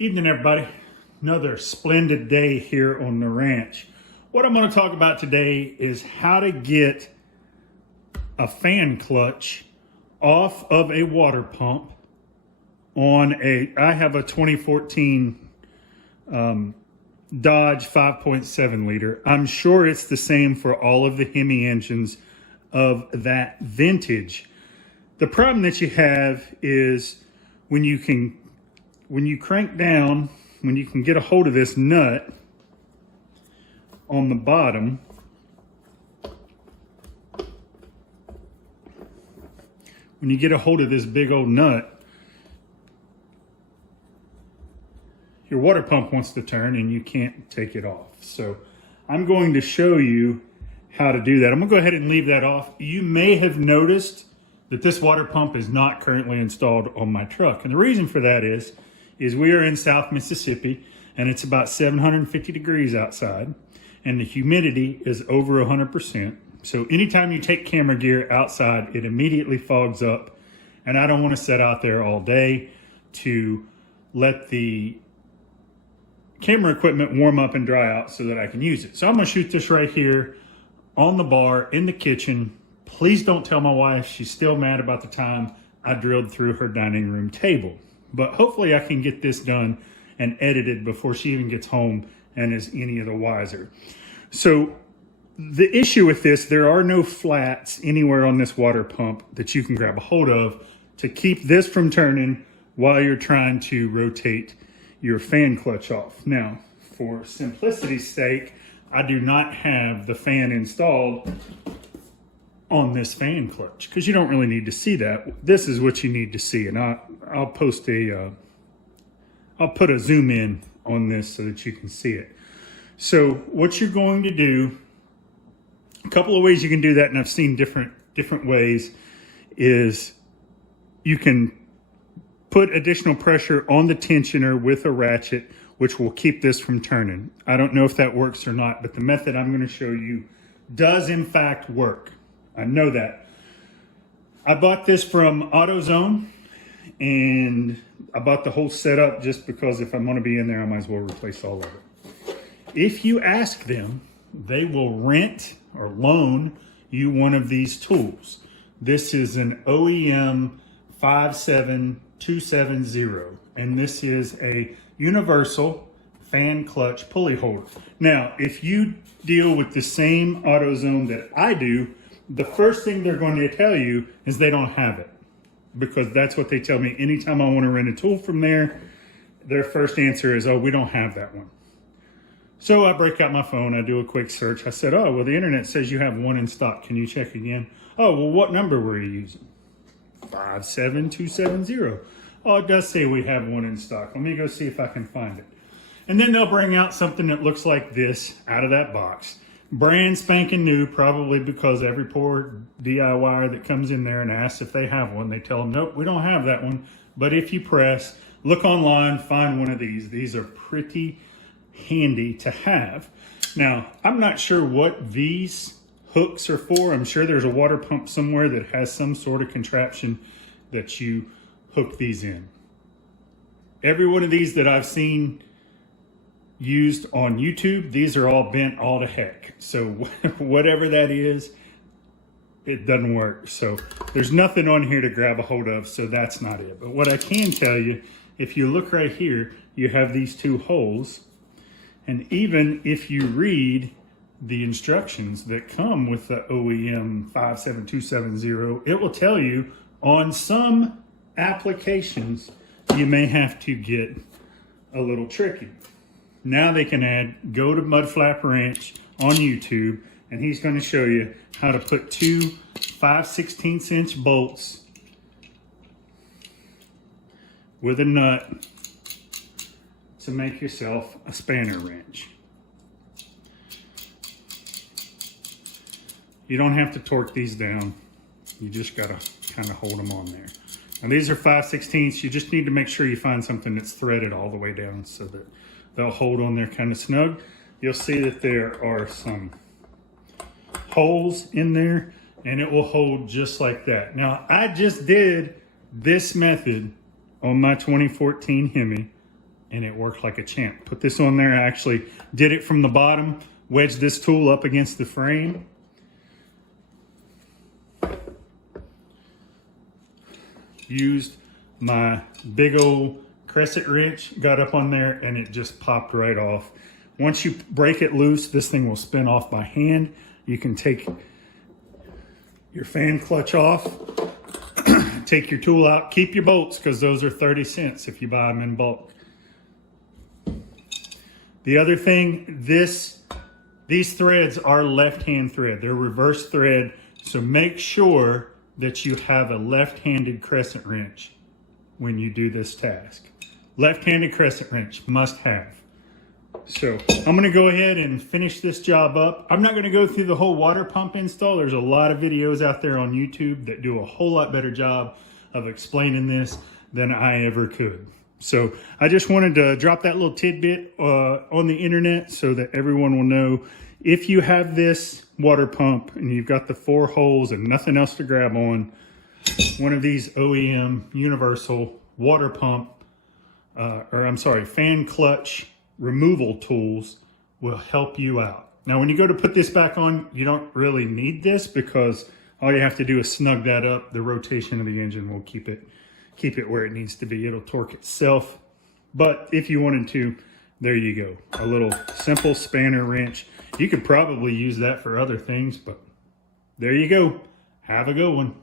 Evening, everybody. Another splendid day here on the ranch. What I'm going to talk about today is how to get a fan clutch off of a water pump on I have a 2014 Dodge 5.7 liter. I'm sure it's the same for all of the Hemi engines of that vintage. The problem that you have is when you crank down, when you can get a hold of this nut on the bottom, when you get a hold of this big old nut, your water pump wants to turn and you can't take it off. So I'm going to show you how to do that. I'm gonna go ahead and leave that off. You may have noticed that this water pump is not currently installed on my truck. And the reason for that is we are in South Mississippi and it's about 750 degrees outside and the humidity is over 100%. So anytime you take camera gear outside, it immediately fogs up, and I don't want to sit out there all day to let the camera equipment warm up and dry out so that I can use it. So I'm going to shoot this right here on the bar in the kitchen. Please don't tell my wife. She's still mad about the time I drilled through her dining room table. But hopefully I can get this done and edited before she even gets home and is any of the wiser. So the issue with this, there are no flats anywhere on this water pump that you can grab a hold of to keep this from turning while you're trying to rotate your fan clutch off. Now, for simplicity's sake, I do not have the fan installed on this fan clutch because you don't really need to see that. This is what you need to see, and I'll post I'll put a zoom in on this so that you can see it. So what you're going to do, a couple of ways you can do that, and I've seen different ways, is you can put additional pressure on the tensioner with a ratchet, which will keep this from turning. I don't know if that works or not, but the method I'm going to show you does in fact work. I know that. I bought this from AutoZone, and I bought the whole setup just because if I'm going to be in there, I might as well replace all of it. If you ask them, they will rent or loan you one of these tools. This is an OEM 57270, and this is a universal fan clutch pulley holder. Now, if you deal with the same AutoZone that I do, the first thing they're going to tell you is they don't have it, because that's what they tell me anytime I want to rent a tool from there. Their first answer is, oh, we don't have that one. So I break out my phone, I do a quick search. I said, oh, well, the internet says you have one in stock. Can you check again? Oh, well, what number were you using? 57270. Oh, it does say we have one in stock. Let me go see if I can find it. And then they'll bring out something that looks like this out of that box. Brand spanking new, probably because every poor DIYer that comes in there and asks if they have one, they tell them, nope, we don't have that one. But if you press, look online, find one of these. These are pretty handy to have. Now, I'm not sure what these hooks are for. I'm sure there's a water pump somewhere that has some sort of contraption that you hook these in. Every one of these that I've seen used on YouTube, these are all bent all to heck. So whatever that is, it doesn't work. So there's nothing on here to grab a hold of, so that's not it. But what I can tell you, if you look right here, you have these two holes. And even if you read the instructions that come with the OEM 57270, it will tell you on some applications, you may have to get a little tricky. Now they can go to Mud Flapp Ranch on YouTube, and he's going to show you how to put two 5/16 inch bolts with a nut to make yourself a spanner wrench. You don't have to torque these down. You just got to kind of hold them on there. Now these are 5/16. You just need to make sure you find something that's threaded all the way down so that they'll hold on there kind of snug. You'll see that there are some holes in there, and it will hold just like that. Now, I just did this method on my 2014 Hemi and it worked like a champ. Put this on there. I actually did it from the bottom, wedged this tool up against the frame. Used my big old crescent wrench, got up on there, and it just popped right off. Once you break it loose, this thing will spin off by hand. You can take your fan clutch off, take your tool out, keep your bolts because those are 30 cents if you buy them in bulk. The other thing, these threads are left-hand thread. They're reverse thread, so make sure that you have a left-handed crescent wrench when you do this task. Left-handed crescent wrench, must have. So I'm gonna go ahead and finish this job up. I'm not gonna go through the whole water pump install. There's a lot of videos out there on YouTube that do a whole lot better job of explaining this than I ever could. So I just wanted to drop that little tidbit on the internet so that everyone will know, if you have this water pump and you've got the 4 holes and nothing else to grab on, one of these OEM universal water pump, fan clutch removal tools will help you out. Now, when you go to put this back on, you don't really need this because all you have to do is snug that up. The rotation of the engine will keep it where it needs to be. It'll torque itself. But if you wanted to, there you go. A little simple spanner wrench. You could probably use that for other things, but there you go. Have a good one.